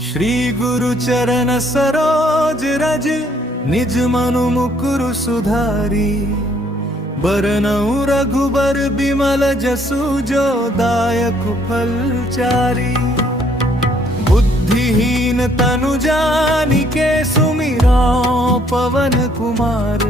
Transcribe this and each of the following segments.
श्री गुरु चरण सरोज रज निज मनु मुकुरु सुधारी। बरनउँ रघुबर बिमल जसु जो दायक फलचारी। बुद्धिहीन तनु जानिके सुमिराँ पवन कुमार।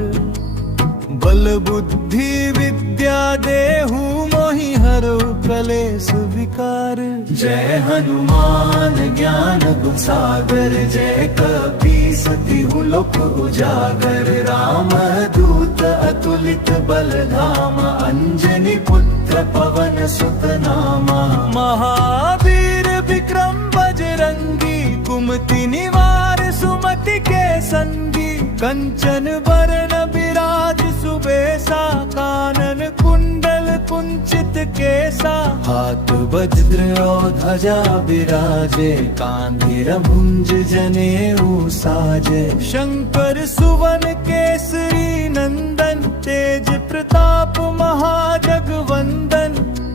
बल बुद्धि विद्या देहु मोहि हरउ कलेस विकार। जय हनुमान ज्ञान गुण सागर जय कपीस तिहु लोक उजागर। राम दूत अतुलित बल धामा अंजनी पुत्र पवन सुत नामा। महावीर विक्रम बजरंगी कुमति निवार सुमति के संगी। कंचन बरन बिराज सुबेसा कानन कुंडल कुंचित केसा। हाथ वज्र और ध्वजा विराजे कांधे भुज जनेऊ साजे। शंकर सुवन केसरी नंदन तेज प्रताप महाजगवंदन।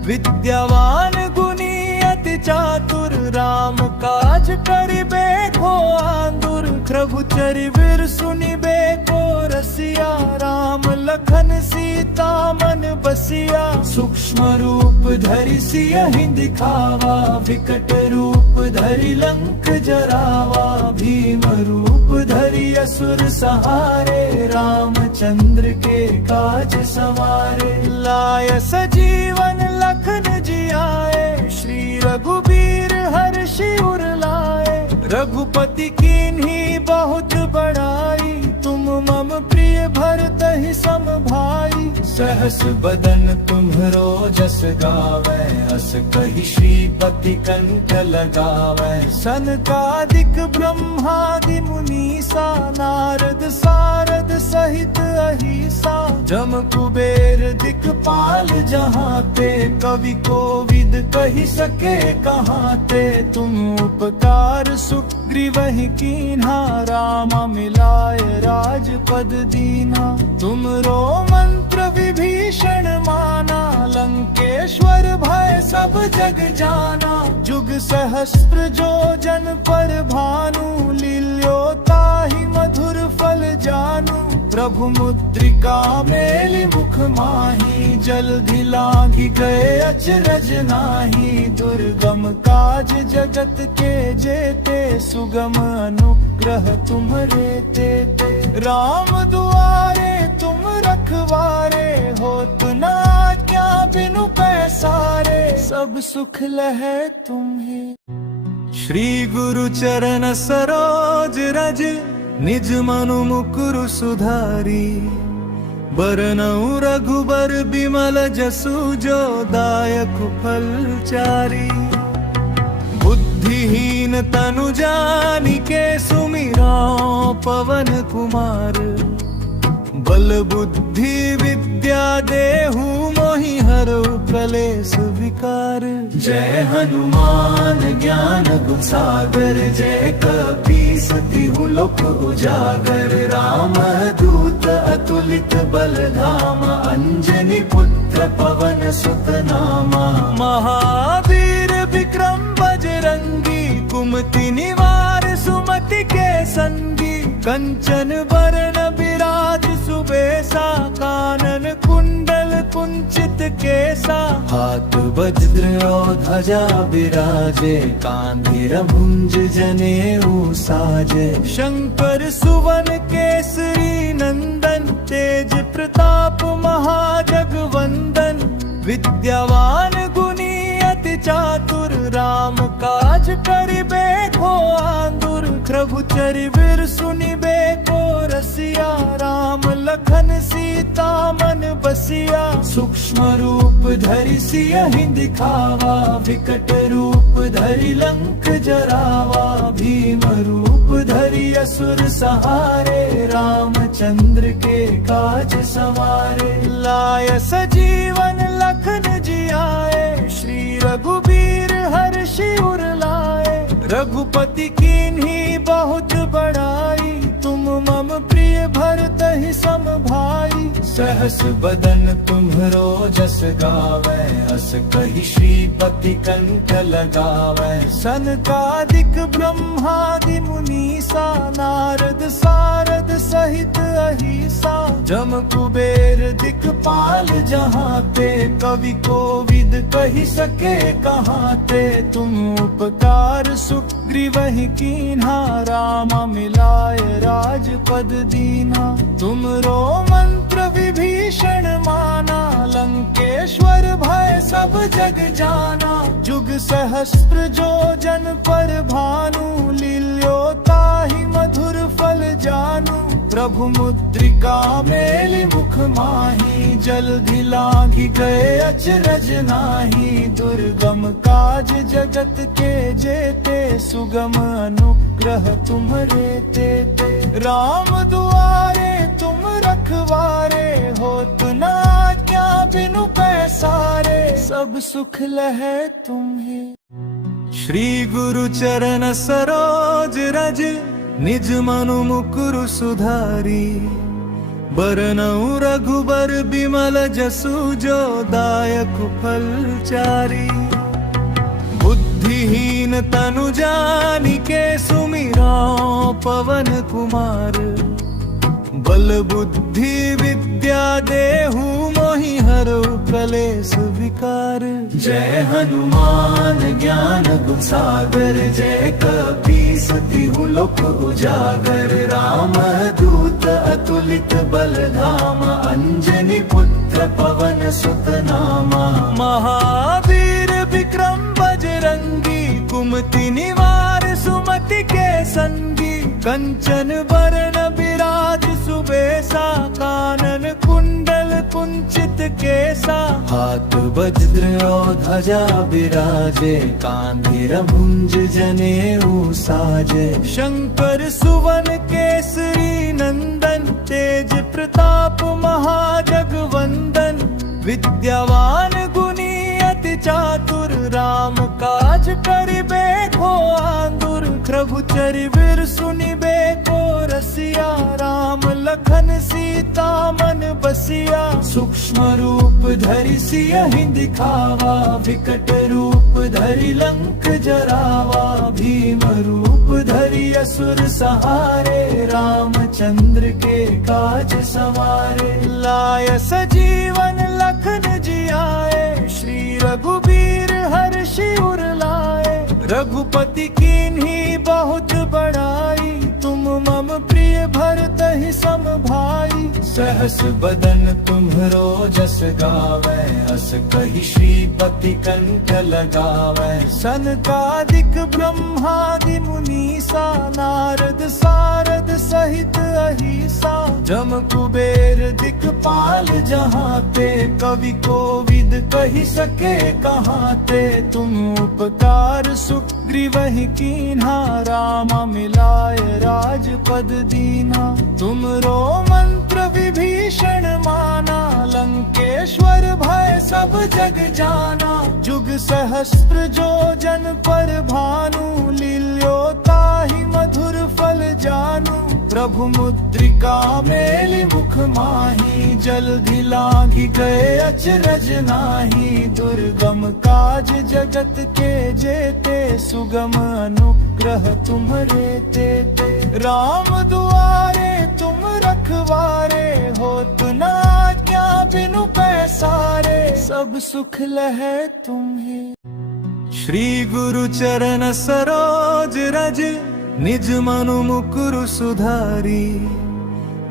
विद्यावान गुणी अति चातुर राम काज करिबे को आतुर। प्रभुचर वीर सुनिबे को रसिया राम लखन सीता मन बसिया। सूक्ष्म रूप धरि सियहि दिखावा विकट रूप धरि लंक जरावा। भीम रूप धरि असुर सहारे रामचंद्र के काज सवारे। लाय सजीवन लखन जियाए श्री रघुबीर हर्षि उर लाए। रघुपति कीन्ही बहुत बड़ाई तुम मम प्रिय भरतहि सम भाई। सहस बदन तुम्हरो जस गावै अस कहि श्रीपति कंठ लगावै। सनकादिक ब्रह्मादि मुनीसा नारद सारद सहित अहिसा। जम कुबेर दिक्पाल जहाते कवि कोविद कहि सके कहाते। तुम उपकार सुग्रीवहि कीन्हा राम मिलाय राजपद दीना। तुमरो मंत्र विभीषण माना लंकेश्वर भय सब जग जाना। जुग सहस्त्र जो जन पर भानु लील्योताहि मधुर फल जानू। प्रभु मुद्रिका मेलि मुख माही जल्दि लांघि गए अचरज नाही। दुर्गम काज जगत के जेते सुगम अनुग्रह तुम्हरे तेते। राम दुआरे तुम रखवारे होत न आज्ञा बिनु पैसारे। सब सुख लहै तुम्हें। श्री गुरु चरण सरोज रज निज मनु मुकुरु सुधारी। बरनउँ रघुबर बिमल जसु जो दायक फलचारी। बुद्धिहीन तनु जानिके सुमिराँ पवन कुमार। बल बुद्धि विद्या देहु मोहि हरउ कलेस विकार। जय हनुमान ज्ञान गुण सागर जय कपीस तिहु लोक उजागर। राम दूत अतुलित बल धामा अंजनी पुत्र पवन सुत नामा। महावीर विक्रम बजरंगी कुमति निवार सुमति के संगी। कंचन बरन बिराज सुबेसा कानन कुंडल कुंचित केसा। हाथ वज्र और ध्वजा विराजे कांधे भुज जनेऊ साजे। शंकर सुवन केसरी नंदन तेज प्रताप महाजगवंदन। विद्यावान गुणी अति चातुर राम काज करिबे को आतुर। प्रभुचर वीर सुनिबे को रसिया राम लखन सीता मन बसिया। सूक्ष्म रूप धरि सियहि दिखावा विकट रूप धरि लंक जरावा। भीम रूप धरि असुर सहारे रामचंद्र के काज सवारे। लाय सजीवन लखन जियाए श्री रघुबीर हर्षि उर लाए। रघुपति कीन्ही बहुत बड़ाई तुम मम प्रिय भरतहि सम भाई। सहस बदन तुम्हरो जस गावै अस कहि श्रीपति कंठ लगावै। सनकादिक ब्रह्म ब्रह्मादि मुनीसा नारद सारद सहित अहिसा जम कुबेर दिक्पाल जहाँ ते कवि कोविद कही सके कहाँ ते तुम उपकार सुग्रीवहि कीन्हा राम मिलाय राजपद दीना तुमरो मंत्र विभीषण माना लंकेश्वर भय सब जग जाना जुग सहस्त्र जो जन पर भानु लील्यो ताहि मधुर फल जानू प्रभु मुद्रिका मेलि मुख माही जल्दि लांघि गए अचरज नाही दुर्गम काज जगत के जेते सुगम अनुग्रह तुम्हरे तेते राम दुआरे तुम रखवारे होत न आज्ञा बिनु पैसारे सब सुख लहै तुम्हें श्री गुरु चरण सरोज रज निज मनु मुकुरु सुधारी बरनउँ रघुबर बिमल जसु जो दायक फल चारी बुद्धिहीन तनु जानिके सुमिराओ पवन कुमार बल बुद्धि विद्या देहु मोहि हरउ कलेस विकार जय हनुमान ज्ञान गुण सागर जय कपीस तिहु लोक उजागर राम दूत अतुलित बल धाम अंजनी पुत्र पवन सुत नामा महावीर विक्रम बजरंगी कुमति निवार सुमति के संगी कंचन बरन बिराज सुबेसा कानन कुंडल कुंचित केसा हाथ वज्र और ध्वजा विराजे कांधे भुंज जनेऊ साजे शंकर सुवन केसरी नंदन तेज प्रताप महाजगवंदन विद्यावान गुणी अति चातुर राम काज करिबे को आतुर प्रभुचरि वीर सुनिबे को रसिया राम लखन सीता मन बसिया सूक्ष्म रूप धरि सियहि दिखावा विकट रूप धरि लंक जरावा भीम रूप धरि असुर सहारे रामचंद्र के काज सवारे लाय सजीवन लखन जियाए श्री रघुबीर हर्षि उर लाए रघुपति कीन्ही बहुत बड़ाई तुम मम प्रिय भरतहि सम भाई सहस बदन तुम्हरो जस गावै अस कहि श्रीपति कंठ लगावै सनकादिक ब्रह्मादि मुनीसा नारद सारद सहित अहिसा जम कुबेर दिक्पाल जहाँ ते कवि कोविद कही सके कहाँ ते तुम उपकार सुग्रीवहि कीन्हा राम मिलाय राजपद दीना तुमरो मंत्र विभीषण माना लंकेश्वर भय सब जग जाना जुग सहस्त्र जो जन पर भानु लील्यो ताहि मधुर फल जानू प्रभु मुद्रिका मेलि मुख माही जल्दि लांघि गए अचरज नाही दुर्गम काज जगत के जेते सुगम अनुग्रह तुम्हरे तेते राम दुआरे तुम रखवारे होत न आज्ञा बिनु पैसारे सब सुख लहै तुम्हें श्री गुरु चरण सरोज रज निज मनु मुकुरु सुधारी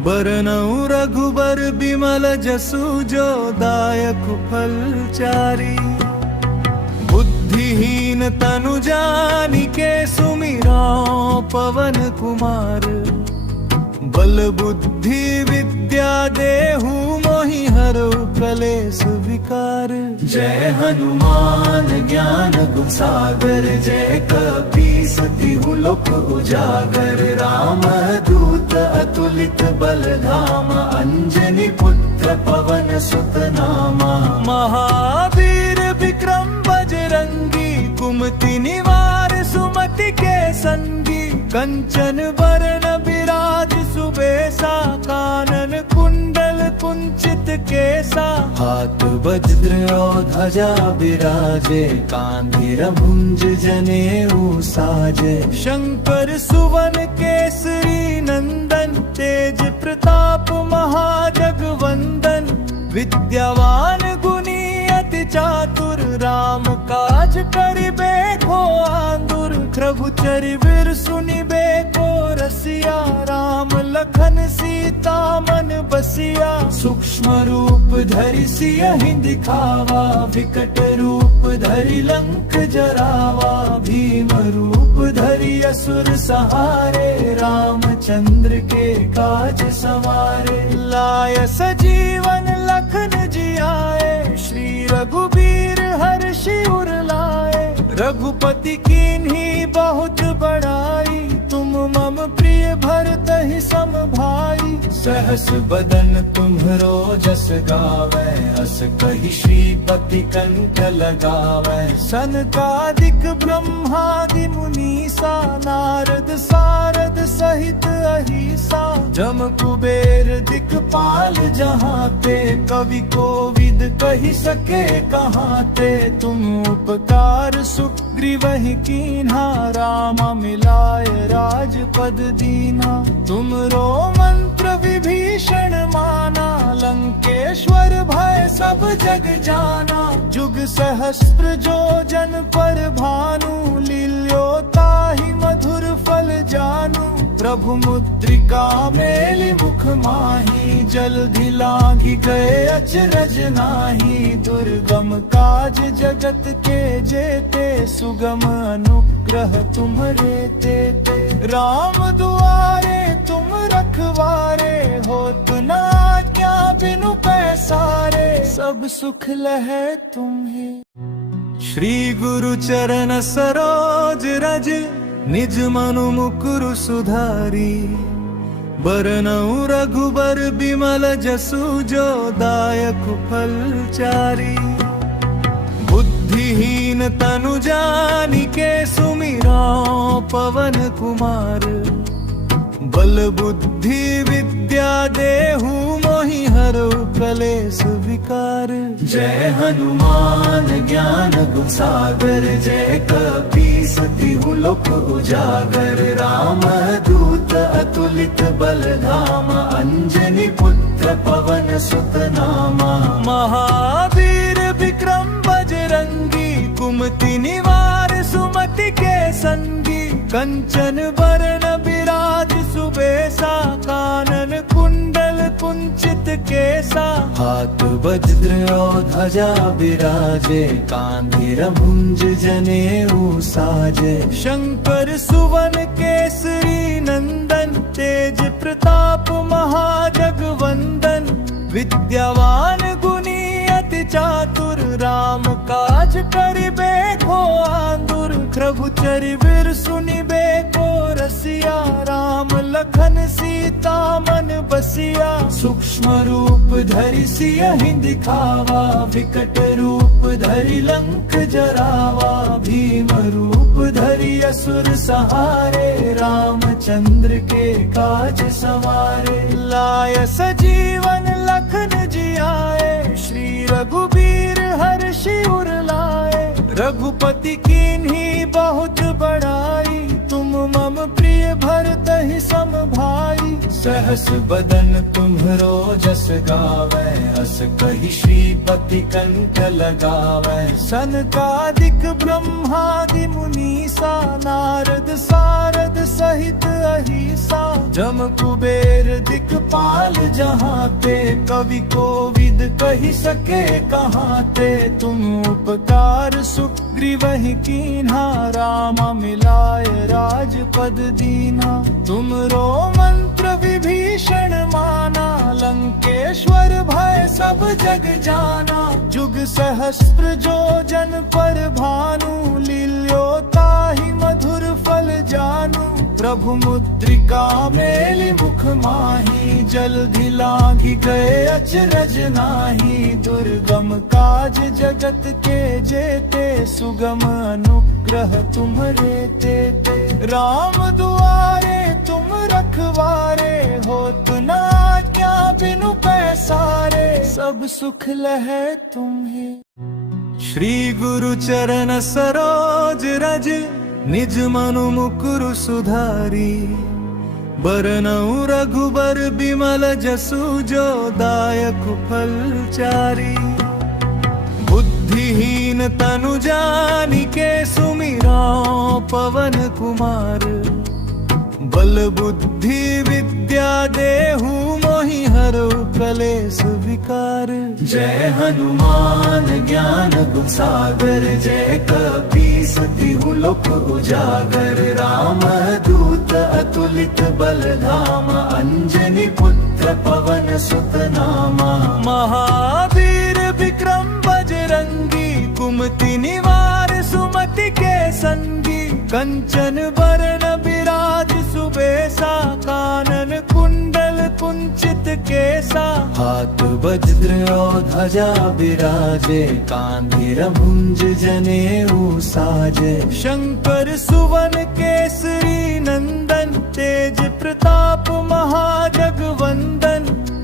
बरनउँ रघुबर बिमल जसु जो दायक फल चारी बुद्धिहीन तनु जानिके सुमिराओ पवन कुमार बल बुद्धि विद्या देहु मोहि हरउ कलेस विकार जय हनुमान ज्ञान गुण सागर जय कपीस तिहु लोक उजागर राम दूत अतुलित बल धाम अंजनी पुत्र पवन सुत नामा महावीर विक्रम बजरंगी कुमति निवार सुमति के संगी कंचन बरन बिराज सुबेसा कानन कुंडल कुंचित केसा कैसा, हाथ वज्र और ध्वजा विराजे, कांधे भुंज जनेऊ साजे। शंकर सुवन केसरी नंदन, तेज प्रताप महाजगवंदन। विद्यावान गुणी अति चातुर, राम काज करिबे को आतुर। प्रभु चरिवीर सुनिबे को रसिया, राम लखन सीता मन बसिया। सूक्ष्म रूप धरि सियहि दिखावा, विकट रूप धरि लंक जरावा। भीम रूप धरि असुर सहारे, रामचंद्र के काज सवारे। लाय सजीवन लखन जियाए, श्री रघुबीर हर्षि उर लाए। रघुपति कीन्ही बहुत बड़ाई, तुम मम प्रिय भरतहि सम भाई। सहस बदन तुम्हरो जस गावै, अस कहि श्रीपति कंठ लगावै। सनकादिक ब्रह्मादि मुनीसा, नारद सारद सहित अहिसा। जम कुबेर दिक्पाल जहाते, कवि कोविद कहि सके कहाते। तुम उपकार सुग्रीवहि कीन्हा, राम मिलाय राजपद दीना। तुमरो मंत्र विभीषण माना, लंकेश्वर भय सब जग जाना। जुग सहस्त्र जो जन पर भानु, लील्यो ताहि मधुर फल जानू। प्रभु मुद्रिका मेलि मुख माही, जल्दि लांघि गए अचरज नाही। दुर्गम काज जगत के जेते, सुगम अनुग्रह तुम्हरे तेते। राम दुआरे तुम रखवारे, होत न आज्ञा बिनु पैसारे। सब सुख लहै तुम्हें। श्री गुरु चरण सरोज रज, निज मनु मुकुरु सुधारी। बरनउँ रघुबर बिमल जसु, जो दायक फल चारी। बुद्धिहीन तनु जानिके, सुमिरौं पवन कुमार। बल बुद्धि विद्या देहु, मोहि हरऊ कलेस विकार। जय हनुमान ज्ञान गुण सागर, जय कपीस तिहु लोक उजागर। राम दूत अतुलित बल धामा, अंजनी पुत्र पवन सुत नामा। महावीर विक्रम बजरंगी, कुमति निवार सुमति के संगी। कंचन बरन बिराज सुबेसा, कानन कुंडल कुंचित केसा। हाथ वज्र और ध्वजा विराजे, कांधे भुंज जनेऊ साजे। शंकर सुवन केसरी नंदन, तेज प्रताप महाजगवंदन। विद्यावान गुणी अति चातुर, राम काज करिबे को आतुर। प्रभु चरिवीर सुनिबे को रसिया, राम लखन सीता मन बसिया। सूक्ष्म रूप धरि सियहि दिखावा, विकट रूप धरि लंक जरावा। भीम रूप धरि असुर सहारे, रामचंद्र के काज सवारे। लाय सजीवन लखन जियाए, श्री रघुबीर हर्षि उर लाए। रघुपति कीन्ही बहुत बड़ाई, तुम मम प्रिय भरतहि सम भाई। सहस बदन तुम्हरो जस गावै, अस कहि श्रीपति कंठ लगावै। सनकादिक ब्रह्मादि मुनीसा, नारद सारद सहित अहिसा। जम कुबेर दिक्पाल जहाते, कवि कोविद कहि सके कहाते। तुम उपकार सुग्रीवहि कीन्हा, राम मिलाय राजपद दीना। तुमरो मंत्र विभीषण माना, लंकेश्वर भय सब जग जाना। जुग सहस्त्र जो जन पर भानु, लील्यो ताहि मधुर फल जानू। प्रभु मुद्रिका मेलि मुख माही, जल्दि लांघि गए अचरज नाही। दुर्गम काज जगत के जेते, सुगम अनुग्रह तुम्हरे तेते। राम दुआरे तुम रखवारे, होत न आज्ञा बिनु पैसारे। सब सुख लहै तुम्हें। श्री गुरु चरण सरोज रज, निज मनु मुकुरु सुधारी। बरनउँ रघुबर बिमल जसु, जो दायक फलचारी। बुद्धिहीन तनु जानिके, सुमिरौं पवन कुमार। बल बुद्धि विद्या देहु, मोहि हरउ कलेस विकार। जय हनुमान ज्ञान गुण सागर, जय कपीस तिहु लोक उजागर। राम दूत अतुलित बल धामा, अंजनी पुत्र पवन सुत नामा। महावीर विक्रम बजरंगी, कुमति निवार सुमति के संगी। कंचन बरन बिराज सुबेसा, कानन कुंडल कुंचित केसा। हाथ वज्र और ध्वजा बिराजे, कांधे भुज जनेऊ साजे। शंकर सुवन केसरी नंदन, तेज प्रताप महाजगवंदन।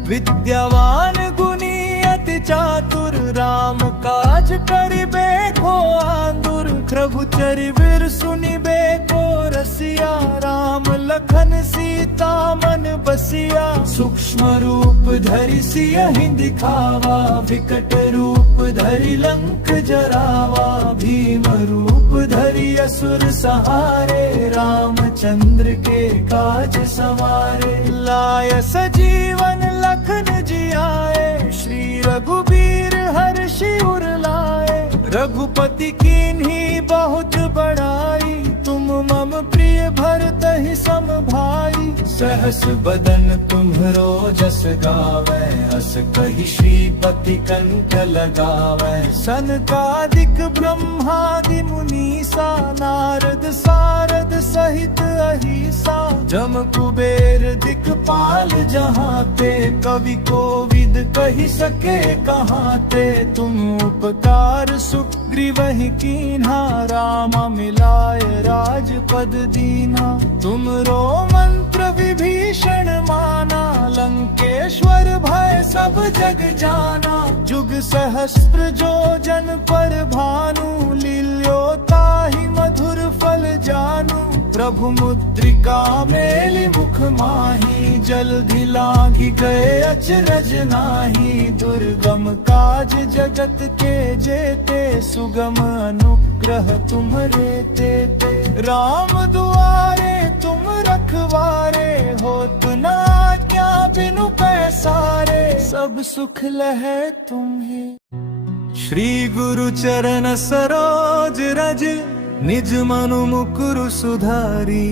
विद्यावान गुणी अति चातुर, राम काज करिबे को आतुर। प्रभु चरिबिर सुनिबे को रसिया, राम लखन सीता मन बसिया। सूक्ष्म रूप धरि सियहि दिखावा, विकट रूप धरि लंक जरावा। भीम रूप धरि असुर सहारे, रामचंद्र के काज सवारे। लाय सजीवन लखन जियाए, श्री रघुबीर हर्षि उर लाए। रघुपति कीन्ही बहुत बड़ाई, तुम मम प्रिय भरतहि सम भाई। सहस बदन तुम्हरो जस गावै, अस कहि श्रीपति कंठ लगावै। सनकादिक ब्रह्मादि मुनीसा, नारद सारद सहित अहिसा। जम कुबेर दिक्पाल जहाते, कवि कोविद कहि सके कहाते। तुम उपकार सुग्रीवहि कीन्हा, राम मिलाय राजपद दीना। तुमरो मंत्र विभीषण माना, लंकेश्वर भय सब जग जाना। जुग सहस्त्र जो जन पर भानु, लील्योताहि मधुर फल जानू। प्रभु मुद्रिका मेलि मुख माहि, जलधि लांघि गए अचरज नाही। दुर्गम काज जगत के जेते, सुगम अनुग्रह तुम्हरे तेते। राम दुआरे तुम रखवारे, होत न आज्ञा बिनु पैसारे। सब सुख लहै तुम्हें। श्री गुरु चरण सरोज रज, निज मनु मुकुरु सुधारी।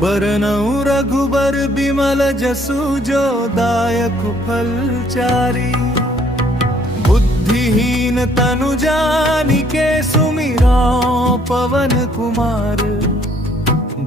बरनउँ रघुबर बिमल जसु, जो दायक फलचारी। बुद्धिहीन तनु जानिके, सुमिरौं पवन कुमार।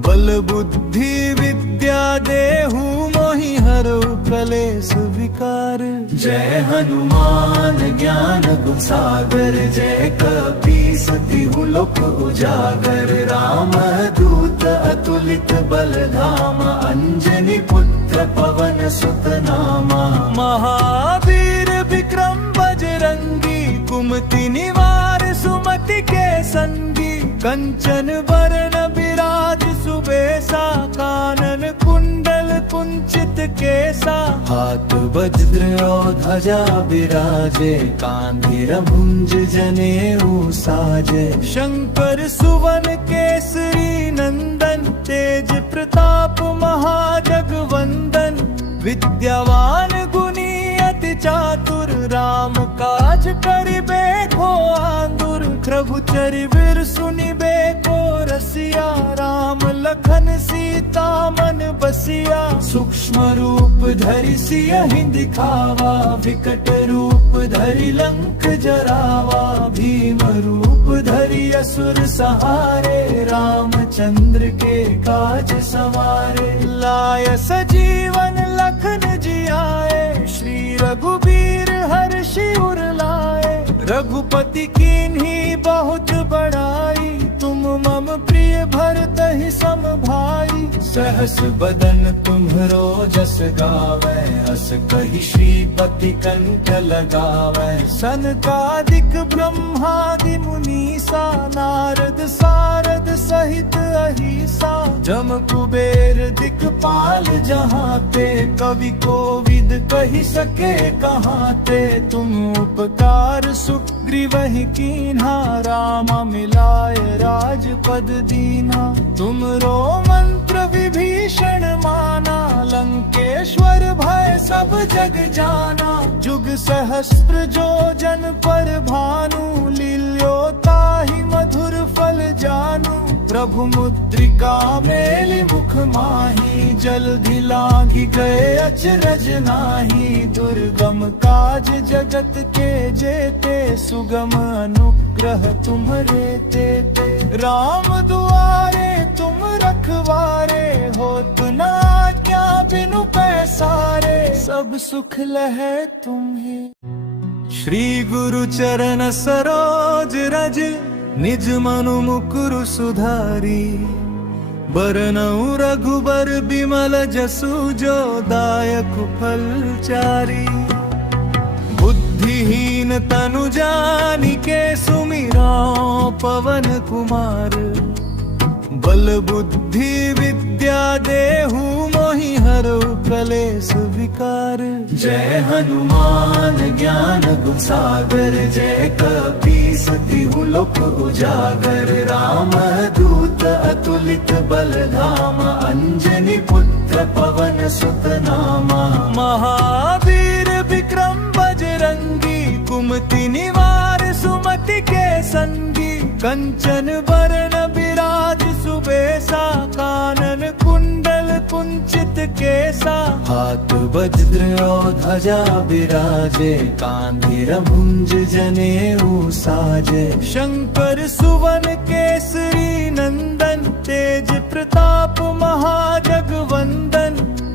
बल बुद्धि विद्या देहु, मोहि हरउ कलेस विकार। जय हनुमान ज्ञान गुण सागर, जय कपीस तिहु लोक उजागर। राम दूत अतुलित बल धामा, अंजनी पुत्र पवन सुत नामा। महावीर विक्रम बजरंगी, कुमति निवार सुमति के संगी। कंचन बरन बिराज सुबेसा, कानन कुंडल कुंचित केसा। हाथ वज्र और ध्वजा बिराजे, कांधे भुज जनेऊ साजे। शंकर सुवन केसरी नंदन, तेज प्रताप महाजगवंदन। विद्यावान गुणी अति चातुर, राम काज करिबे को आतुर। प्रभु चरिबिर सुनिबे को रसिया, राम लखन सीता मन बसिया। सूक्ष्म रूप धरि सियहि दिखावा, विकट रूप धरि लंक जरावा। भीम रूप धरि असुर सहारे, रामचंद्र के काज सवारे। लाय सजीवन लखन जियाए, श्री रघुबीर हर्षि उर लाए। रघुपति कीन्ही बहुत बड़ाई, तुम मम प्रिय भरतहि सम भाई। सहस बदन तुम्हरो जस गावे, अस कही श्रीपति कंठ लगावे। सनकादिक ब्रह्मादि मुनीसा, नारद सारद सहित अहिसा। जम कुबेर दिक्पाल जहाँ ते, कवि कोविद कही सके कहाँ ते। तुम उपकार सुग्रीवहि कीन्हा, राम मिलाय राजपद दीना। तुमरो मंत्र विभीषण माना, लंकेश्वर भय सब जग जाना। जुग सहस्त्र जो जन पर भानु, लील्योताहि मधुर फल जानू। प्रभु मुद्रिका मेलि मुख माही, जल्दि लांघि गए अचरज नाही। दुर्गम काज जगत के जेते, सुगम अनुग्रह तुम्हरे तेते। राम दुआरे तुम रखवारे, होत न आज्ञा बिनु पैसारे। सब सुख लहै तुम्हे। श्री गुरु चरण सरोज रज, निज मनु मुकुरु सुधारी। बरनउँ रघुबर बिमल जसु, जो दायक फलचारी। बुद्धिहीन तनु जानिके, सुमिरौं पवन कुमार। बल बुद्धि विद्या देहु, मोहि हरउ कलेस विकार। जय हनुमान ज्ञान गुण सागर, जय कपीस तिहु लोक उजागर। राम दूत अतुलित बल धामा, अंजनी पुत्र पवन सुत नामा। महावीर विक्रम बजरंगी, कुमति निवार सुमति के संगी। कंचन बरन बिराज सुबेसा, कानन कुंडल कुंचित केसा। हाथ वज्र और ध्वजा बिराजे, कांधे मुंज जनेऊ साजे। शंकर सुवन केसरी नंदन, तेज प्रताप महाजगवंदन।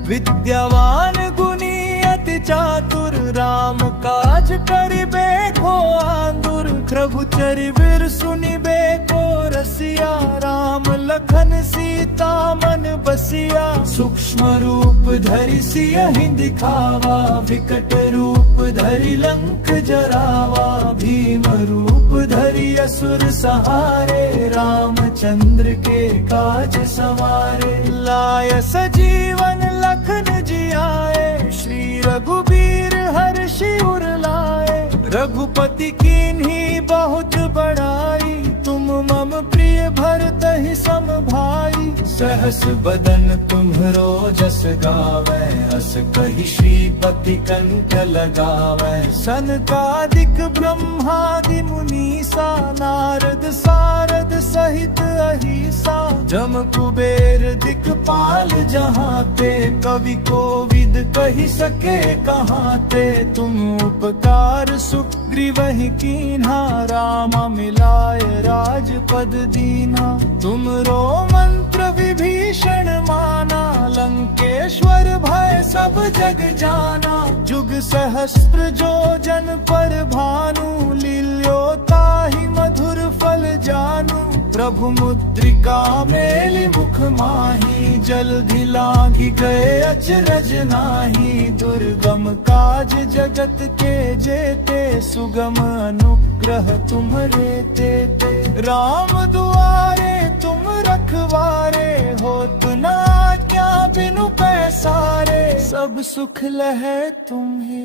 विद्यावान गुणी अति चातुर, राम काज करिबे को आतुर। प्रभु चरिबिर सुनिबे को रसिया, राम लखन सीता मन बसिया। सूक्ष्म रूप धरि सियहि दिखावा, विकट रूप धरि लंक जरावा। भीम रूप धरि असुर सहारे, रामचंद्र के काज सवारे। लाय सजीवन लखन जियाए, श्री रघुबीर हर्षि उर लाए। रघुपति कीन्ही बहुत बड़ाई, तुम मम प्रिय भरतहि सम भाई। सहस बदन तुम्हरो जस गावे, अस कही श्रीपति कंठ लगावे। सनकादिक ब्रह्मादि मुनीसा, नारद सारद सहित अहिसा। जम कुबेर दिक्पाल जहाँ ते, कवि कोविद कही सके कहाँ ते। तुम उपकार सुग्रीवहि कीन्हा, राम मिलाय राजपद दीना। तुमरो मंत्र विभीषण माना, लंकेश्वर भय सब जग जाना। जुग सहस्त्र जो जन पर भानु, लील्योताहि मधुर फल जानू। प्रभु मुद्रिका मेलि मुख माही, जल्दि लांघि गए अचरज नाही। दुर्गम काज जगत के जेते, सुगम अनुग्रह तुम्हरे तेते। राम दुआरे तुम रखवारे, होत न आज्ञा बिनु पैसारे। सब सुख लहै तुम्हे।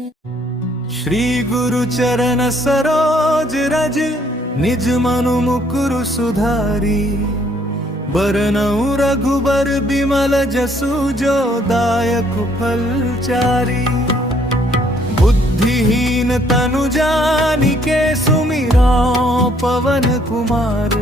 श्री गुरु चरण सरोज रज, निज मनु मुकुरु सुधारी। बरनउँ रघुबर बिमल जसु, जो दायक फलचारी। बुद्धिहीन तनु जानिके, सुमिरौं पवन कुमार।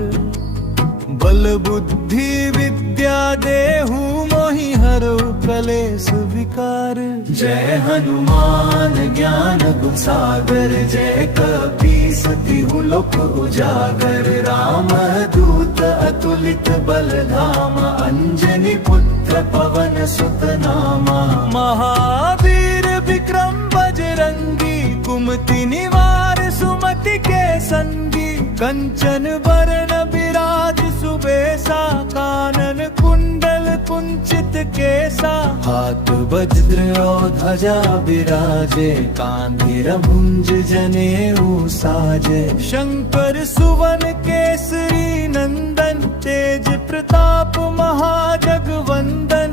बल बुद्धि विद्या देहु, मोहि हरउ कलेस विकार। जय हनुमान ज्ञान गुण सागर, जय कपीस तिहु लोक उजागर। राम दूत अतुलित बल धामा, अंजनी पुत्र पवन सुत नामा। महावीर विक्रम बजरंगी, कुमति निवार सुमति के संगी। कंचन बरन बिराज सुबेसा, कानन कुंडल कुंचित केसा। हाथ वज्र और ध्वजा विराजे, कांधे मुंज जनेऊ साजे। शंकर सुवन केसरी नंदन, तेज प्रताप महाजगवंदन।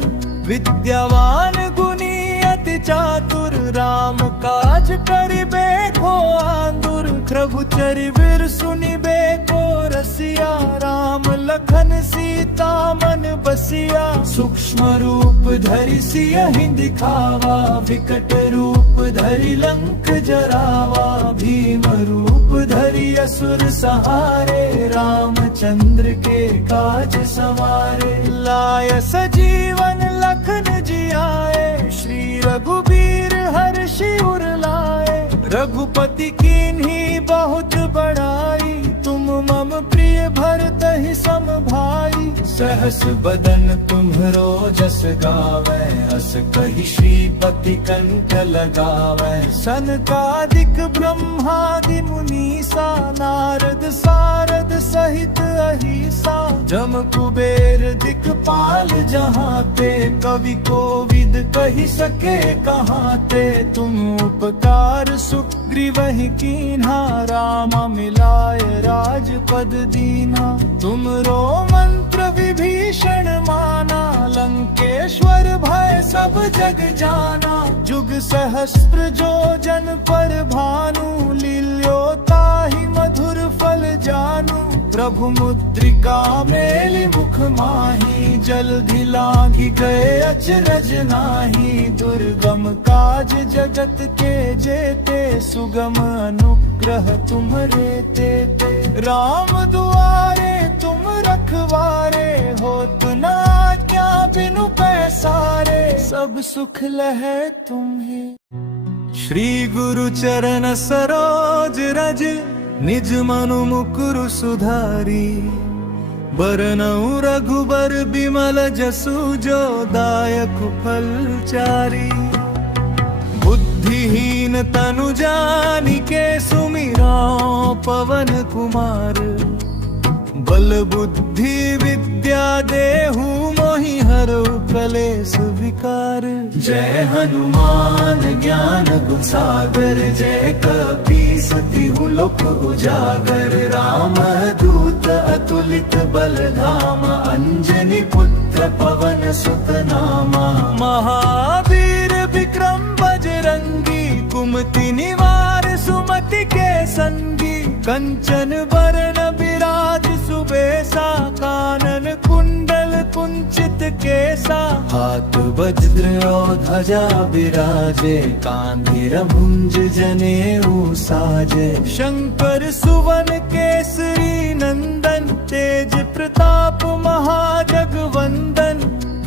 विद्यावान गुणी अति चातुर, राम काज करिबे को आतुर। प्रभुचरि वीर सुनिबे को रसिया, राम लखन सीता मन बसिया। सूक्ष्म रूप धरि सियहि दिखावा, विकट रूप धरि लंक जरावा। भीम रूप धरि असुर सहारे, रामचंद्र के काज सवारे। लाय सजीवन लखन जियाए, श्री रघुबीर हर्षि उर लाए। रघुपति कीन्ही बहुत बड़ाई, तुम मम प्रिय भरतहि सम भाई। सहस बदन तुम्हरो जस गावै, अस कहि श्रीपति कंठ लगावै। सनकादिक ब्रह्मादि मुनीसा, नारद सारद सहित अहिसा। जम कुबेर दिक्पाल जहाँ ते, कवि कोविद कहि सके कहाँ ते। तुम उपकार सुग्रीवहि कीन्हा, राम मिलाय राजपद दीना। तुमरो मंत्र विभीषण माना, लंकेश्वर भय सब जग जाना। जुग सहस्त्र जो जन पर भानु, लील्योताहि मधुर फल जानू। प्रभु मुद्रिका मेलि मुख माही, जल्दि लांघि गए अचरज नाही। दुर्गम काज जगत के जेते, सुगम अनुग्रह तुम्हरे तेते। राम दुआरे तुम रखवारे, होत न आज्ञा बिनु पैसारे। सब सुख लहै तुम्ही। श्री गुरु चरण सरोज रज, निज मनु मुकुरु सुधारी। बरनउँ रघुबर बिमल जसु, जो दायक फल चारी। बुद्धिहीन तनु जानिके, सुमिरौं पवन कुमार। बल बुद्धि विद्या देहु, मोहि हरऊ कलेस विकार। जय हनुमान ज्ञान गुण सागर, जय कपीस तिहु लोक उजागर। राम दूत अतुलित बल धामा, अंजनी पुत्र पवन सुत नामा। महावीर विक्रम बजरंगी, कुमति निवार सुमति के संगी। कंचन बरन बिराज सुबेसा, कानन कुंडल कुंचित केसा। हाथ वज्र और ध्वजा विराजे, कांधे मुंज जनेऊ साजे। शंकर सुवन केसरी नंदन, तेज प्रताप महाजगवंदन।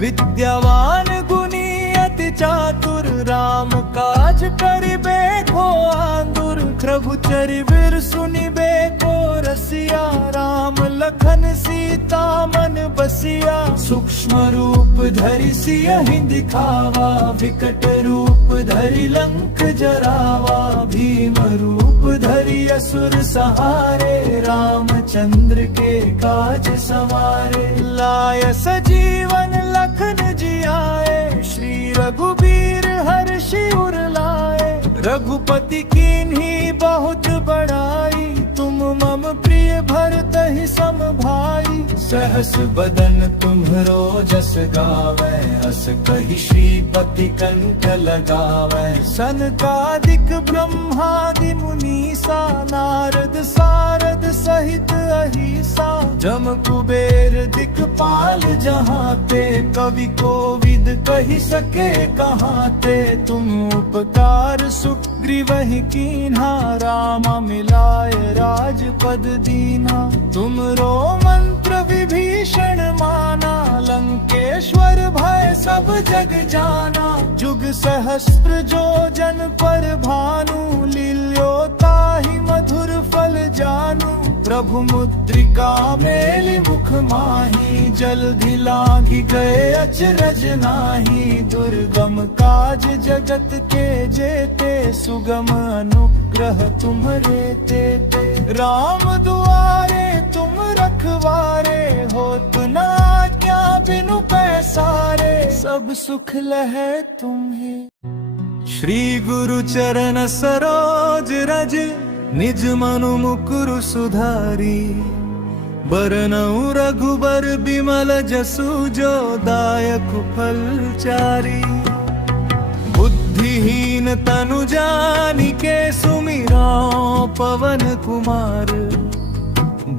विद्यावान गुणी अति चातुर, राम काज करिबे को आतुर। प्रभुचरि वीर सुनिबे को रसिया, राम लखन सीता मन बसिया। सूक्ष्म रूप धरि सियहि दिखावा, विकट रूप धरि लंक जरावा। भीम रूप धरि असुर सहारे, रामचंद्र के काज सवारे। लाय सजीवन लखन जियाए, श्री रघुबीर हर्षि उर लाए। रघुपति कीन्ही बहुत बड़ाई, तुम मम प्रिय भरतहि सम भाई। सहस बदन तुम्हरो जस गावै, अस कहि श्रीपति कंठ लगावै। सनकादिक ब्रह्मादि मुनीसा, नारद सारद सहित अहिसा। जम कुबेर दिक्पाल जहाँ ते, कवि कोविद कहि सके कहाँ ते। तुम उपकार सुग्रीवहि कीन्हा, राम मिलाय राजपद दीना। तुमरो मंत्र विभीषण माना, लंकेश्वर भय सब जग जाना। जुग सहस्त्र जो जन पर भानु, लील्योताहि मधुर फल जानू। प्रभु मुद्रिका मेलि मुख माही, जल्दि लांघि गए अचरज नाही। दुर्गम काज जगत के जेते, सुगम अनुग्रह तुम्हरे तेते। राम दुआरे तुम रखवारे, होत न आज्ञा बिनु पैसारे। सब सुख लहे तुम्हें। श्री गुरु चरण सरोज रज, निज मनु मुकुरु सुधारी। बरनउँ रघुबर बिमल जसु, जो दायक फल चारी। बुद्धिहीन तनु जानिके, सुमिरौं पवन कुमार।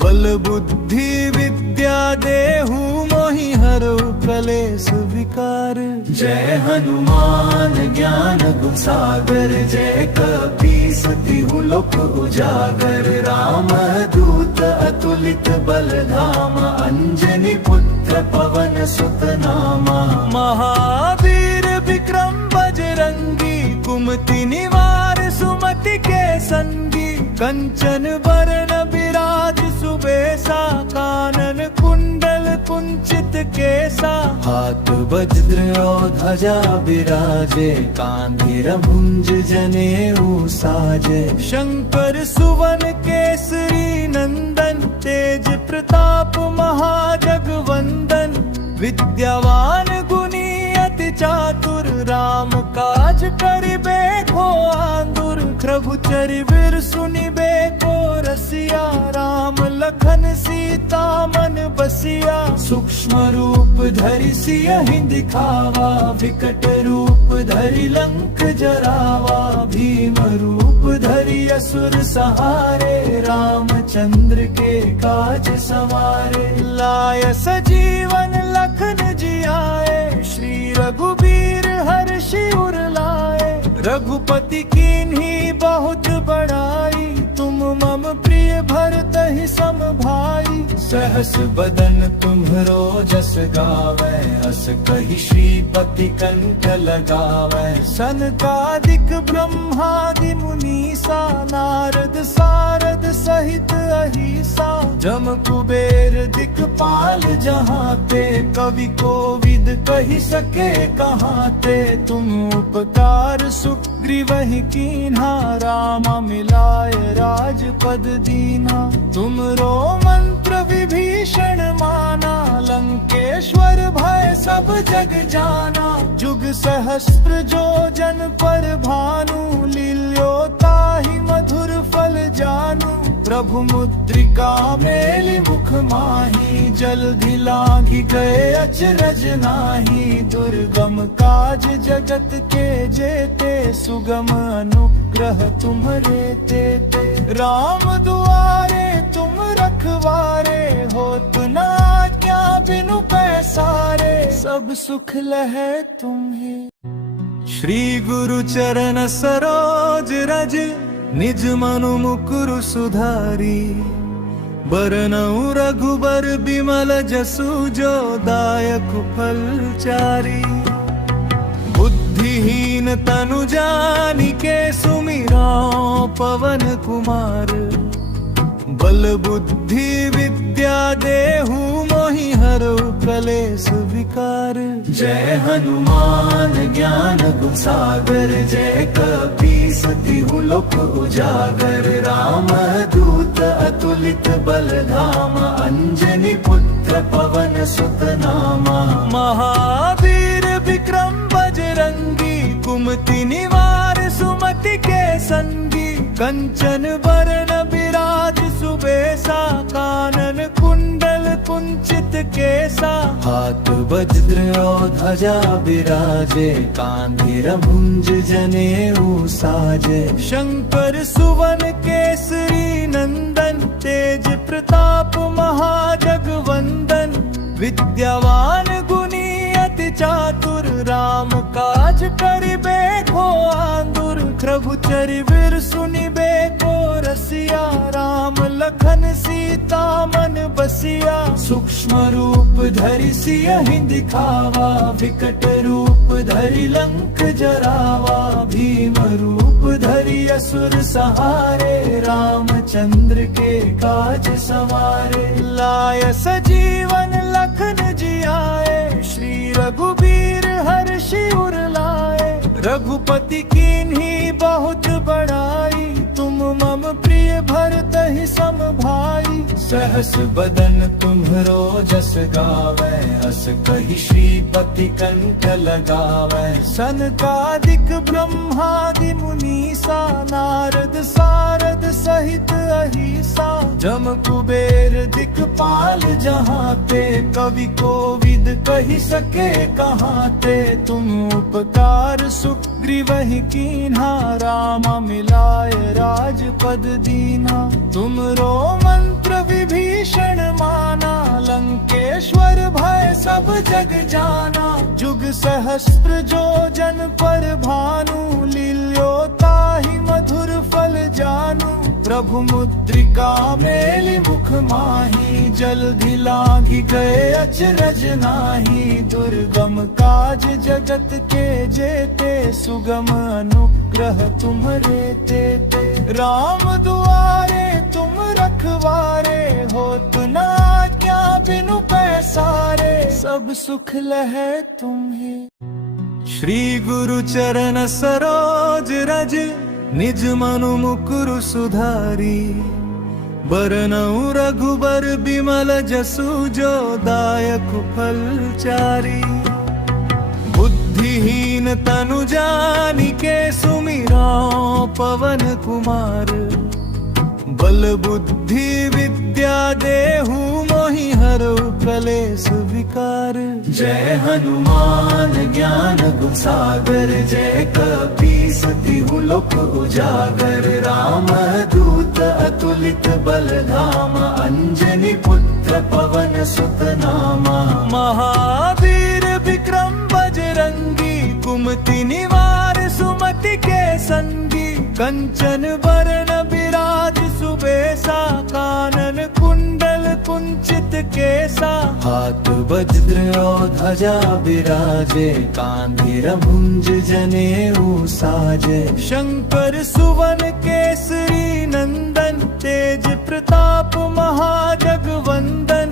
बल बुद्धि विद्या देहु, मोहि हरउ कलेस विकार। जय हनुमान ज्ञान गुण सागर, जय कपीस तिहु लोक उजागर। राम दूत अतुलित बल धामा, अंजनी पुत्र पवन सुत नामा। महावीर विक्रम बजरंगी, कुमति निवार सुमति के संगी। कंचन बरन बिराज सुबेसा, कानन कुंडल कुंचित केसा। हाथ वज्र और ध्वजा बिराजे, कांधे भुज जनेऊ साजे। शंकर सुवन केसरी नंदन, तेज प्रताप महाजगवंदन। विद्यावान गुणी अति चातुर, राम काज करिबे को आतुर। प्रभु चरिबिर सुनिबे को रसिया, राम लखन सीता मन बसिया। सूक्ष्म रूप धरि सियहि दिखावा, विकट रूप धरि लंक जरावा। भीम रूप धरि असुर सहारे, रामचंद्र के काज सवारे। लाय सजीवन लखन जियाए, श्री रघुबीर हर्षि उर लाए। रघुपति कीन्ही बहुत बड़ाई, तुम मम प्रिय भरतहि सम भाई। सहस बदन तुम्हरो जस गावै, अस कहि श्रीपति कंठ लगावै। सनकादिक ब्रह्मादि मुनीसा, नारद सारद सहित अहिसा। जम कुबेर दिक्पाल जहाते, कवि कोविद कहि सके कहाते। तुम उपकार सुग्रीवहि कीन्हा, राम मिलाय राजपद दीना। तुमरो मंत्र विभीषण माना, लंकेश्वर भय सब जग जाना। जुग सहस्त्र जो जन पर भानु, लील्योताहि मधुर फल जानू। प्रभु मुद्रिका मेलि मुख माही, जलधि लांघि गए अचरज नाही। दुर्गम काज जगत के जेते, सुगम अनुग्रह तुम्हरे तेते। राम दुआरे तुम रखवारे, होत न आज्ञा बिनु पैसारे। सब सुख लहे तुम्हें। श्री गुरु चरण सरोज रज, निज मनु मुकुरु सुधारी। बरनउँ रघुबर बिमल जसु, जो दायक फल चारी। बुद्धिहीन तनु जानिके, सुमिरौं पवन कुमार। बल बुद्धि विद्या देहु, मोहि हरउ कलेस विकार। जय हनुमान ज्ञान गुण सागर, जय कपीस तिहु लोक उजागर। राम दूत अतुलित बल धामा, अंजनी पुत्र पवन सुत नामा। महावीर विक्रम बजरंगी, कुमति निवार सुमति के संगी। कंचन बरन बिराज सुबेसा, कानन कुंडल कुंचित केसा। हाथ वज्र और ध्वजा बिराजे, कांधे भुज जनेऊ साजे। शंकर सुवन केसरी नंदन, तेज प्रताप महाजगवंदन। विद्यावान गुणी अति चातुर, राम काज करिबे को आतुर। प्रभु चरिबिर सुनिबे को रसिया, राम लखन सीता मन बसिया। सूक्ष्म रूप धरि सियहि दिखावा, विकट रूप धरि लंक जरावा। भीम रूप धरि असुर सहारे, रामचंद्र के काज सवारे। लाय सजीवन लखन जियाए, श्री रघुबीर हर्षि उर लाए। रघुपति कीन्ही बहुत बड़ाई, तुम मम प्रिय भरत भरत ही सम भाई। सहस बदन तुम्हरो जस गावे, अस कही श्रीपति कंठ लगावे। सनकादिक ब्रह्मादि मुनीसा, नारद सारद सहित अहिसा। जम कुबेर दिक्पाल जहाँ ते, कवि कोविद कही सके कहाँ ते। तुम उपकार सुग्रीवहि कीन्हा, राम मिलाए राजपद दीना। तुमरो मंत्र विभीषण माना, लंकेश्वर भय सब जग जाना। जुग सहस्त्र जो जन पर भानु, लील्योताहि मधुर फल जानू। प्रभु मुद्रिका मेलि मुख माही, जल्दि लांघि गए अचरज नाही। दुर्गम काज जगत के जेते, सुगम अनुग्रह तुम्हरे तेते। राम दुआरे तुम रखवारे, होत न आज्ञा बिनु पैसारे। सब सुख लहै तुम्हे। श्री गुरु चरण सरोज रज, निज मनु मुकुरु सुधारी। बरनउँ रघुबर बिमल जसु, जो दायक फल चारी। बुद्धिहीन तनु जानिके, सुमिरौं पवन कुमार। बल बुद्धि विद्या देहु, मोहि हरऊ कलेस विकार। जय हनुमान ज्ञान गुण सागर, जय कपीस तिहु लोक उजागर। राम दूत अतुलित बल धामा, अंजनी पुत्र पवन सुत नामा। महावीर विक्रम बजरंगी, कुमति निवार सुमति के संगी। कंचन बरन बिराज सुबेसा, कानन कुंडल कुंचित केसा। हाथ वज्र और ध्वजा बिराजे, कांधे भुज जनेऊ साजे। शंकर सुवन केसरी नंदन, तेज प्रताप महाजगवंदन।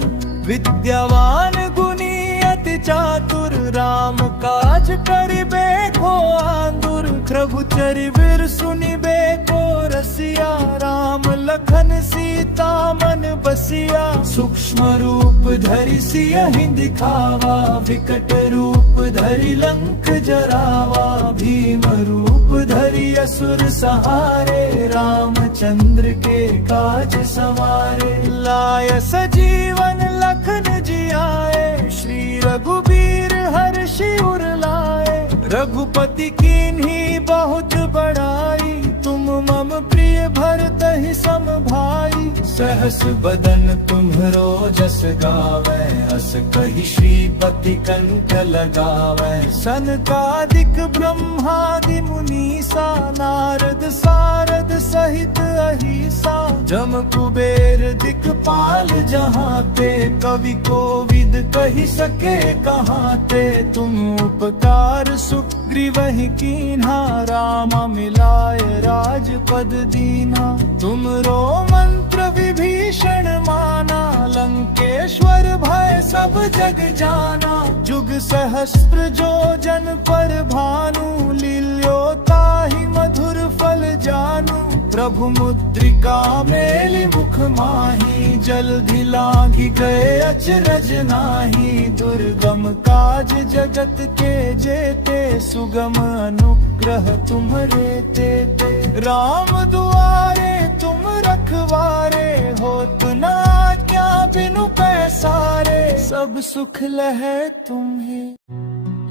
विद्यावान गुणी अति चातुर, राम काज करिबे को आतुर। प्रभुचरि बिर सुनिबे को रसिया, राम लखन सीता मन बसिया। सूक्ष्म रूप धरि सियहि दिखावा, विकट रूप धरि लंक जरावा। भीम रूप धरि असुर सहारे, रामचंद्र के काज सवारे। लाय सजीवन लखन जियाए, श्री रघुबीर हर्षि उर लाए। रघुपति कीन्ही बहुत बड़ाई, तुम मम प्रिय भरत ही सम भाई। सहस बदन तुम्हरो जस गावे, अस कही श्रीपति कंठ लगावे। सनकादिक ब्रह्मादि मुनीसा, नारद सारद सहित अहिसा। जम कुबेर दिक्पाल जहाँ ते, कवि कोविद कही सके कहाँ ते। तुम उपकार सुग्रीवहि कीन्हा, राम मिलाए राजपद दीना। तुमरो मंत्र विभीषण माना, लंकेश्वर भय सब जग जाना। जुग सहस्त्र जो जन पर भानु, लील्योताहि मधुर फल जानू। प्रभु मुद्रिका मेलि मुख माही, जल्दि लांघि गए अचरज नाही। दुर्गम काज जगत के जेते, सुगम अनुग्रह तुम्हरे तेते। राम दुआरे तुम रखवारे, होत न आज्ञा बिनु पैसारे। सब सुख लहै तुम्हे।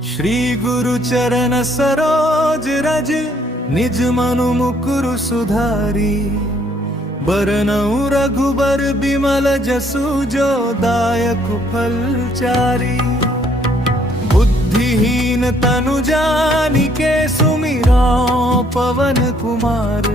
श्री गुरु चरण सरोज रज, निज मनु मुकुरु सुधारी। बरनउँ रघुबर बिमल जसु, जो दायक फल चारी। बुद्धिहीन तनु जानिके, सुमिरौं पवन कुमार।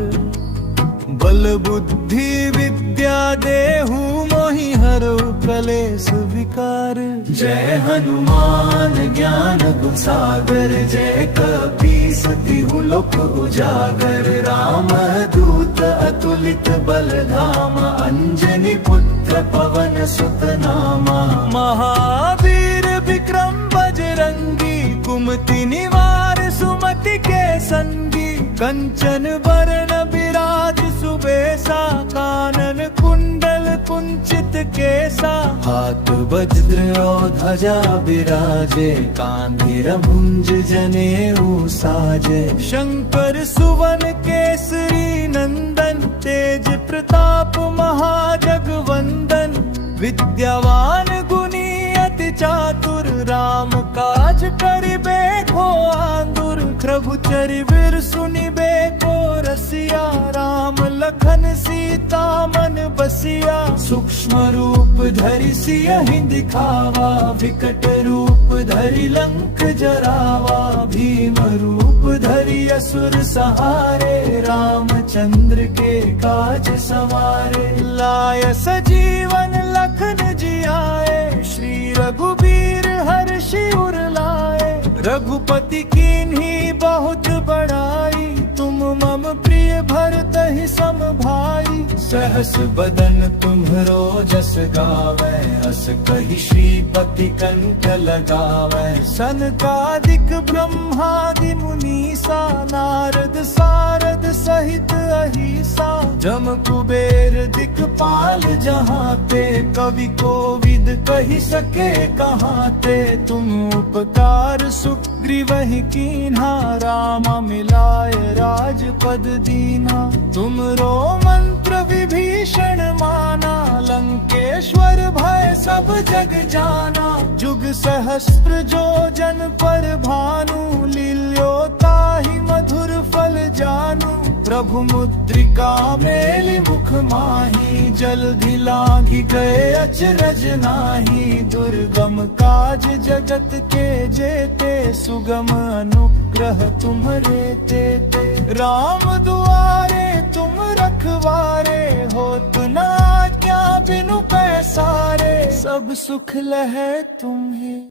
बल बुद्धि विद्या देहु, मोहि हरऊ कलेस विकार। जय हनुमान ज्ञान गुण सागर, जय कपीस तिहु लोक उजागर। राम दूत अतुलित बल धामा, अंजनी पुत्र पवन सुत नामा। महावीर विक्रम बजरंगी, कुमति निवार सुमति के संगी। कंचन बरन बिराज सुबेसा, कानन कुंडल कुंचित केसा, हाथ वज्र और ध्वजा विराजे, कांधीर भुंज जनेऊ साजे। शंकर सुवन केसरी नंदन, तेज प्रताप महाजगवंदन, विद्यावान गुणी अति चातुर, राम काज करिबे को आतुर। प्रभुचर वीर सुनिबे को रसिया, राम लखन सीता मन बसिया। सूक्ष्म रूप धरि सियहि दिखावा, विकट रूप धरि लंक जरावा। भीम रूप धरि असुर सहारे, रामचंद्र के काज सवारे। लाय सजीवन लखन जियाए, श्री रघुबीर हर्षि उर लाए। रघुपति कीन्ही बहुत बड़ाई, तुम मम प्रिय भरतहि सम भाई। सहस बदन तुम्हरो जस गावे, अस कहि श्रीपति कंठ लगावे। सनकादिक ब्रह्मादि मुनीसा, नारद सारद सहित अहिसा। जम कुबेर दिक्पाल जहाते, कवि कोविद कहि सके कहाते। तुम उपकार सुग्रीवहि कीन्हा, राम मिलाय राजपद दीना। तुमरो मंत्र विभीषण माना, लंकेश्वर भय सब जग जाना। जुग सहस्त्र जो जन पर भानु, लील्योताहि मधुर फल जानू। प्रभु मुद्रिका मेलि मुख माही, जल्दि लांघि गए अचरज नाही। दुर्गम काज जगत के जेते, सुगम अनुग्रह तुम्हरे तेते। राम दुआरे तुम रखवारे, होत न आज्ञा बिनु पैसारे। सब सुख लहै तुम्हें।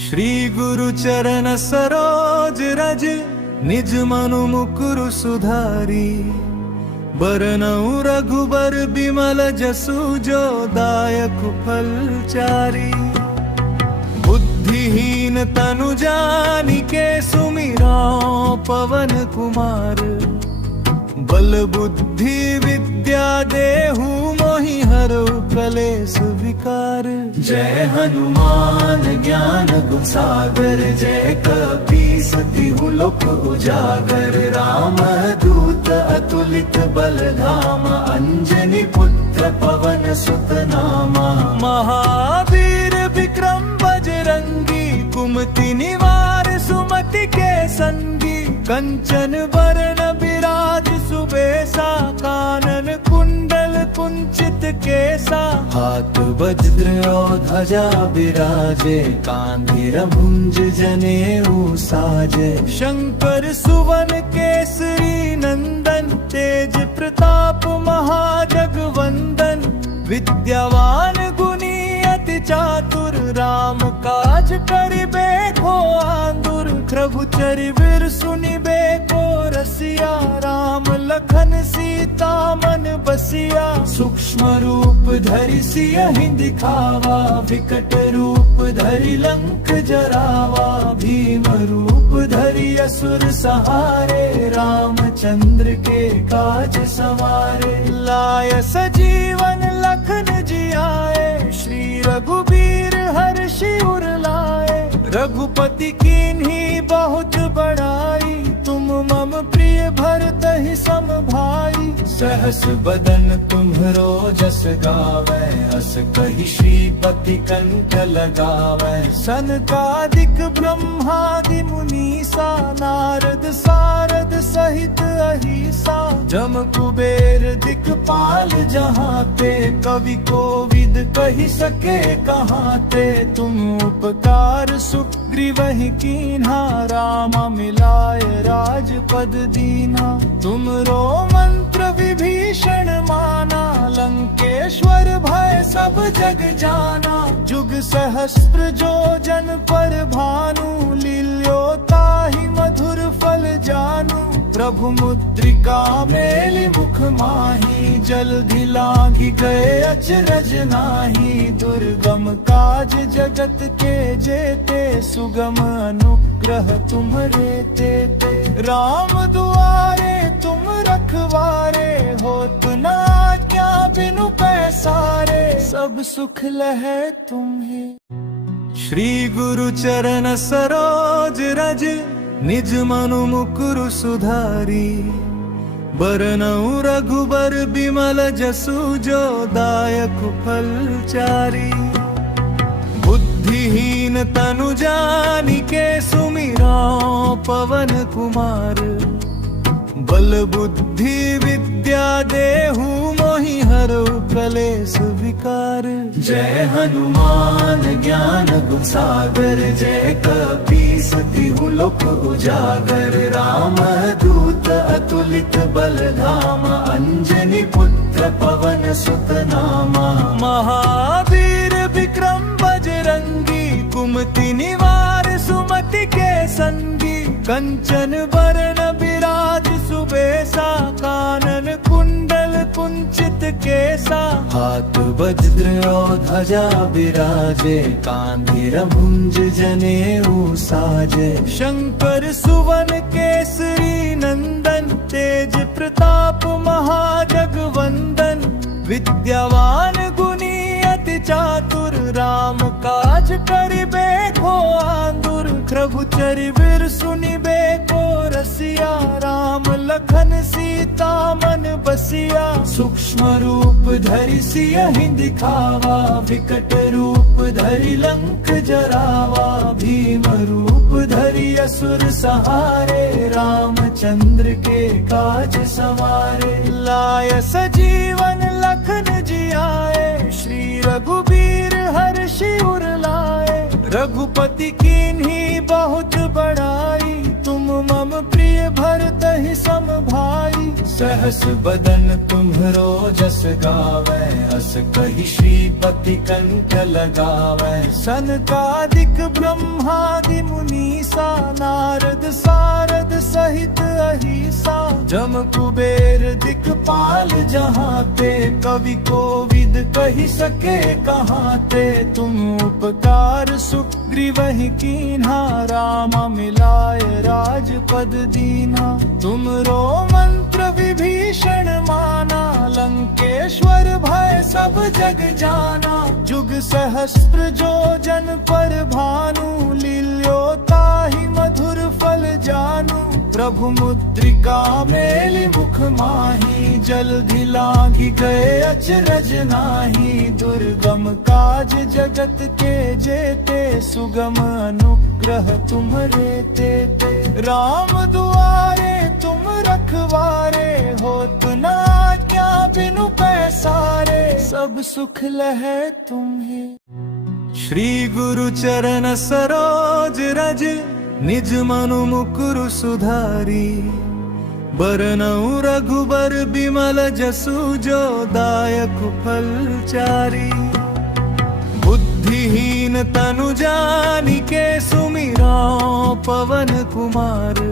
श्री गुरु चरण सरोज रज, निज मनु मुकुरु सुधारी। बरनउँ रघुबर बिमल जसु, जो दायक फल चारी। बुद्धिहीन तनु जानिके, सुमिरौं पवन कुमार। बल बुद्धि विद्या देहु, मोहि हरऊ कलेस विकार। जय हनुमान ज्ञान गुण सागर, जय कपीस तिहु लोक उजागर। राम दूत अतुलित बल धामा, अंजनी पुत्र पवन सुत नामा। महावीर विक्रम बजरंगी, कुमति निवार सुमति के संगी। कंचन बरन बिराज सुबेसा, कानन कुंडल कुंचित केसा। हाथ वज्र और ध्वजा विराजे, कांधीर भुंज जनेऊ साजे। शंकर सुवन केसरी नंदन, तेज प्रताप महाजगवंदन। विद्यावान गुणी अति चातुर, राम काज करिबे को आतुर। प्रभुचर वीर सुनिबे को रसिया, राम लखन सीता मन बसिया। सूक्ष्म रूप धरि सियहि दिखावा, विकट रूप धरि लंक जरावा। भीम रूप धरि असुर सहारे, रामचंद्र के काज सवारे। लाय सजीवन लखन जियाए, श्री रघुबीर हर्षि उर लाए। रघुपति कीन्ही बहुत बड़ाई, तुम मम प्रिय भरतहि सम भाई। सहस बदन तुम्हरो जस गावे, अस कहि श्रीपति कंठ लगावे। सनकादिक ब्रह्मादि मुनीसा, नारद सारद सहित अहिसा। जम कुबेर दिक्पाल जहाते, कवि कोविद कहि सके कहाते। तुम उपकार सुग्रीवहि कीन्हा, राम मिलाय राजपद दीना। तुमरो मंत्र विभीषण माना, लंकेश्वर भय सब जग जाना। जुग सहस्त्र जो जन पर भानु, लील्योताहि मधुर फल जानू। प्रभु मुद्रिका मेलि मुख माही, जल्दि लांघि गए अचरज नाही। दुर्गम काज जगत के जेते, सुगम अनुग्रह तुम्हरे तेते। राम दुआरे तुम रखवारे, होत न आज्ञा बिनु पैसारे, सब सुख लहै तुम्हें। श्री गुरु चरण सरोज रज, निज मनु मुकुरु सुधारी, बरनउँ रघुबर बिमल जसु, जो दायक फल चारी। बुद्धिहीन तनु जानिके सुमिरौं पवन कुमार, बल बुद्धि विद्या देहु मोहि हरऊ कलेस विकार। जय हनुमान ज्ञान गुण सागर, जय कपीस तिहु लोक उजागर। राम दूत अतुलित बल धामा, अंजनी पुत्र पवन सुत नामा। महावीर विक्रम बजरंगी, कुमति निवार सुमति के संगी। कंचन बरन बिराज सुबेसा, कानन कुंडल कुंचित केसा। हाथ वज्र और ध्वजा बिराजे, कांधे भुज जनेऊ साजे। शंकर सुवन केसरी नंदन, तेज प्रताप महाजगवंदन। विद्यावान गुणी अति चातुर, राम काज करिबे को आतुर। प्रभु चरिवर सुनिबे को रसिया, राम लखन सीता मन बसिया। सूक्ष्म रूप धरि सियहि दिखावा, विकट रूप धरि लंक जरावा। भीम रूप धरि असुर सहारे, रामचंद्र के काज सवारे। लाय सजीवन लखन जियाए, श्री रघुबीर हर्षि उर लाए। रघुपति कीन्ही बहुत बड़ाई, तुम मम प्रिय भरतहि सम भाई। सहस बदन तुम्हरो जस गावै, अस कहि श्रीपति कंठ लगावै। सनकादिक ब्रह्मादि मुनीसा, नारद सारद सहित अहिसा। जम कुबेर दिक्पाल जहाते, कवि कोविद कहि सके कहाते। तुम उपकार सुग्रीवहि कीन्हा, राम मिलाय राजपद दीन्हा। तुमरो मंत्र विभीषण माना, लंकेश्वर भय सब जग जाना। जुग सहस्त्र जो जन पर भानु, लील्योताहि मधुर फल जानू। प्रभु मुद्रिका मेलि मुख माही, जलधि लांघि गए अचरज नाही। दुर्गम काज जगत के जेते, सुगम अनुग्रह तुम्हरे तेते। राम दुआरे तुम रखवारे, होत न आज्ञा बिनु पैसारे। सब सुख लहै तुम्हें। श्री गुरु चरण सरोज रज, निज मनु मुकुरु सुधारी। बरनउँ रघुबर बिमल जसु, जो दायक फल चारी। बुद्धिहीन तनु जानिके सुमिरौं पवन कुमार।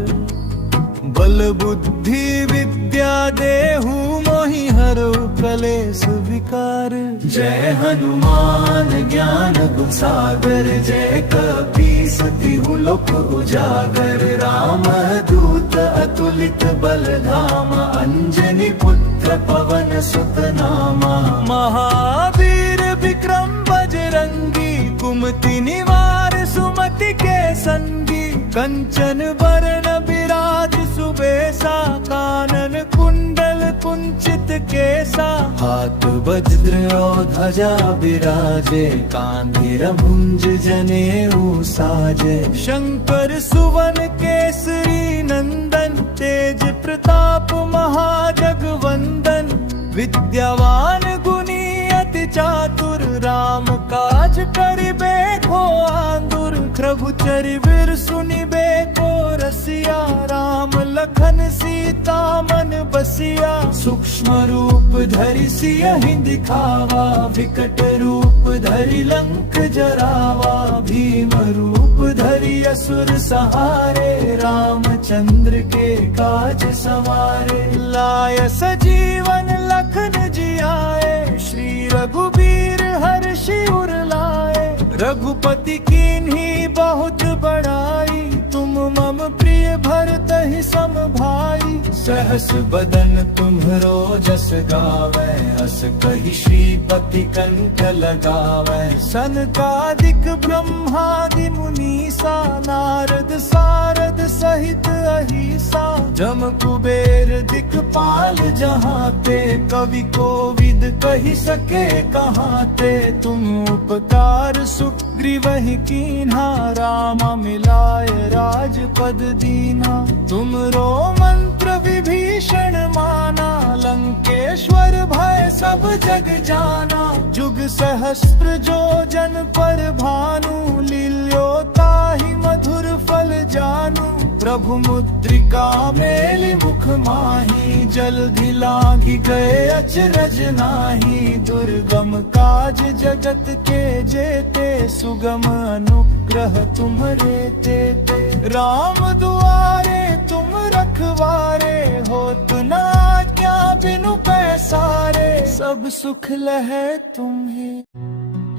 बल बुद्धि विद्या देहु मोहि हरऊ कलेस विकार। जय हनुमान ज्ञान गुण सागर, जय कपीस तिहु लोक उजागर। राम दूत अतुलित बल धामा, अंजनी पुत्र पवन सुत नामा। महावीर विक्रम बजरंगी, कुमति निवार सुमति के संगी। कंचन बरन बिराज सुबेसा, कानन कुंडल कुंचित केसा। हाथ वज्र और ध्वजा बिराजे, कांधे भुज जनेऊ साजे। शंकर सुवन केसरी नंदन, तेज प्रताप महाजगवंदन। विद्यावान गुणी अति चातुर, राम काज करिबे को आतुर। प्रभु चरिवर सुनिबे को रसिया, राम लखन सीता मन बसिया। सूक्ष्म रूप धरि सियहि दिखावा, विकट रूप धरि लंक जरावा। भीम रूप धरि असुर सहारे, रामचंद्र के काज सवारे। लाय सजीवन लखन जियाए, श्री रघुबीर हर्षि उर लाए। रघुपति कीन्ही बहुत बड़ाई, तुम मम प्रिय भरतहि सम भाई। सहस बदन तुम्हरो जस गावे, अस कही श्रीपति कंठ लगावे। सनकादिक ब्रह्मादि मुनीसा, नारद सारद सहित अहिसा। जम कुबेर दिक्पाल जहाँ ते, कवि कोविद कही सके कहाँ ते। तुम उपकार सुग्रीवहि कीन्हा, राम मिलाय राजपद दीना। तुमरो मंत्र विभीषण माना, लंकेश्वर भय सब जग जाना। जुग सहस्त्र जो जन पर भानु, लील्यो ताहि मधुर फल जानू। प्रभु मुद्रिका मेलि मुख माही, जल्दि लांघि गए अचरज नाही। दुर्गम काज जगत के जेते, सुगम अनुग्रह तुम्हरे तेते। राम दुआरे तुम रखवारे, होत न आज्ञा बिनु पैसारे। सब सुख लहै तुम्हें।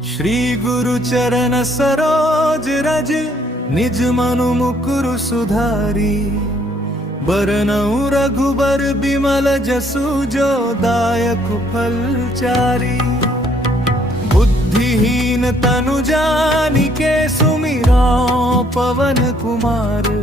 श्री गुरु चरण सरोज रज, निज मनु मुकुरु सुधारी। बरनउँ रघुबर बिमल जसु, जो दायक फल चारी। बुद्धिहीन तनु जानिके, सुमिराओ पवन कुमार।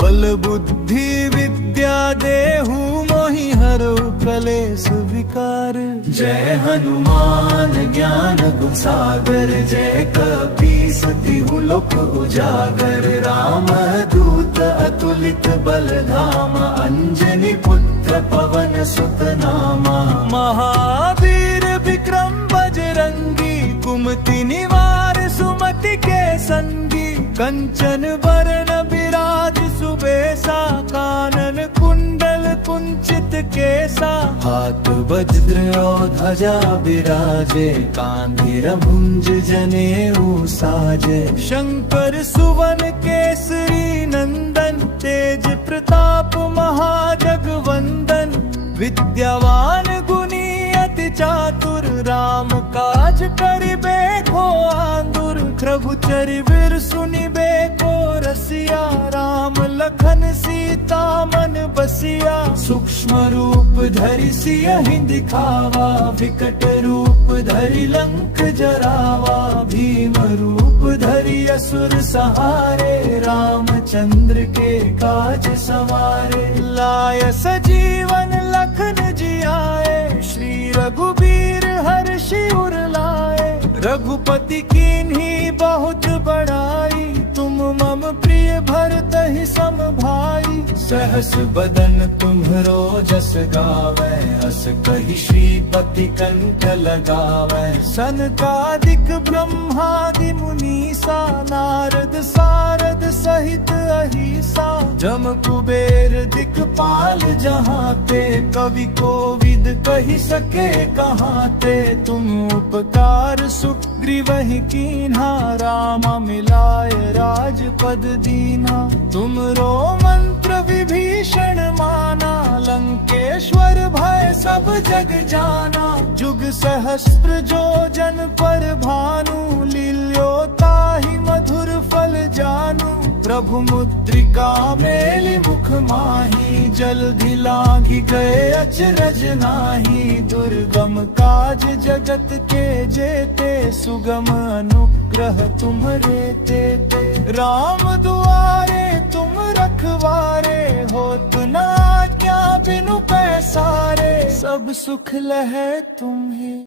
बल बुद्धि विद्या देहु, मोहि हरउ कलेस विकार। जय हनुमान ज्ञान गुण सागर, जय कपीस तिहु लोक उजागर। राम दूत अतुलित बल धामा, अंजनी पुत्र पवन सुत नामा। महावीर विक्रम बजरंगी, कुमति निवार सुमति के संगी। कंचन बरन बिराज सुबेसा, कानन कुंडल कुंचित केसा। हाथ वज्र और ध्वजा बिराजे, कांधे भुज जनेऊ साजे। शंकर सुवन केसरी नंदन, तेज प्रताप महाजगवंदन। विद्यावान गुणी अति चातुर, राम काज करिबे को आतुर। प्रभु चरिबिर सुनिबे को रसिया, राम लखन सीता मन बसिया। सूक्ष्म रूप धरि सियहि दिखावा, विकट रूप धरि लंक जरावा। भीम रूप धरि असुर सहारे, रामचंद्र के काज सवारे। लाय सजीवन लखन जियाए, श्री रघुबीर हर्षि उर लाए। रघुपति कीन्ही बहुत बड़ाई, तुम मम प्रिय भरतहि सम भाई। सहस बदन तुम्हरो जस गावे, अस कही श्रीपति कंठ लगावे। सनकादिक ब्रह्मादि मुनीसा, नारद सारद सहित अहिसा। जम कुबेर दिक्पाल जहाँ ते, कवि कोविद कही सके कहाँ ते। तुम उपकार सुग्रीवहि कीन्हा, राम मिलाय राजपद दीना। तुमरो मंत्र विभीषण माना, लंकेश्वर भय सब जग जाना। जुग सहस्त्र जो जन पर भानु, लील्यो ताहि मधुर फल जानू। प्रभु मुद्रिका मेलि मुख माही, जल्दि लांघि गए अचरज नाही। दुर्गम काज जगत के जेते, सुगम अनुग्रह तुम्हरे तेते। राम दुआरे तुम रखवारे, होत न आज्ञा बिनु पैसारे। सब सुख लहै तुम्हें।